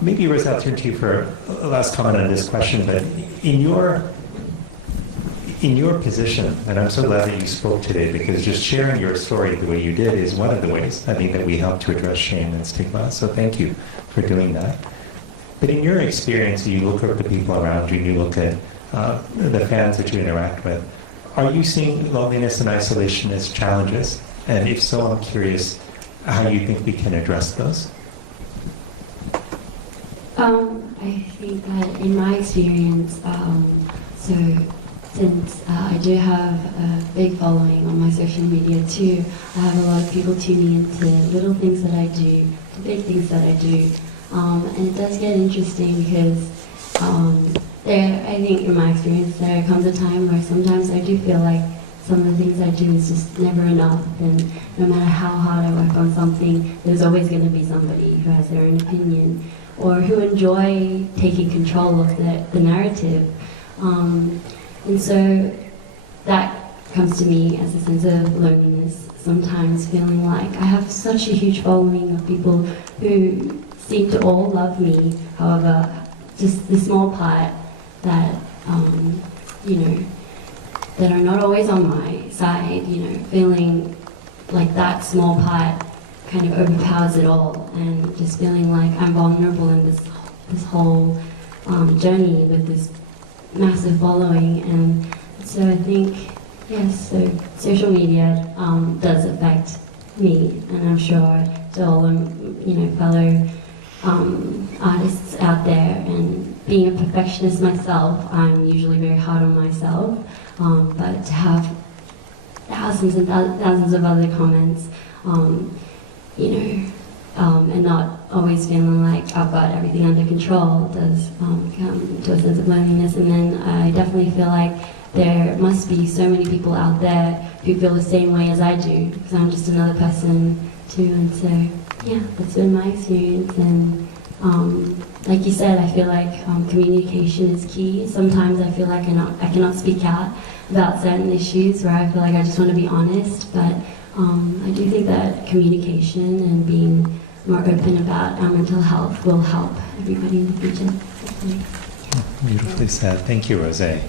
maybe Rosé, I'll turn to you for a last comment on this question, but in your position, and I'm so glad that you spoke today, because just sharing your story the way you did is one of the ways, I think, that we help to address shame and stigma, so thank you for doing that. But in your experience, you look at the people around you, and you look at the fans that you interact with, are you seeing loneliness and isolation as challenges? And if so, I'm curious how you think we can address those. I think that in my experience, so since I do have a big following on my social media too, I have a lot of people tuning into little things that I do, to big things that I do, and it does get interesting because I think in my experience there comes a time where sometimes I do feel like some of the things I do is just never enough, and no matter how hard I work on something, there's always going to be somebody who has their own opinion or who enjoy taking control of the narrative. And so that comes to me as a sense of loneliness, sometimes feeling like I have such a huge following of people who seem to all love me, however, just the small part that, that are not always on my side, feeling like that small part kind of overpowers it all, and just feeling like I'm vulnerable in this whole journey with this massive following. And so I think, yes, so social media does affect me, and I'm sure to all fellow artists out there. And being a perfectionist myself, I'm usually very hard on myself, but to have thousands and thousands of other comments, and not always feeling like I've got everything under control does come to a sense of loneliness. And then I definitely feel like there must be so many people out there who feel the same way as I do, because I'm just another person too. And so, yeah, that's been my experience. And like you said, I feel like communication is key. Sometimes I feel like I cannot speak out about certain issues where I feel like I just want to be honest, but I do think that communication and being more open about our mental health will help everybody in the future. Beautifully said. Thank you, Rosé.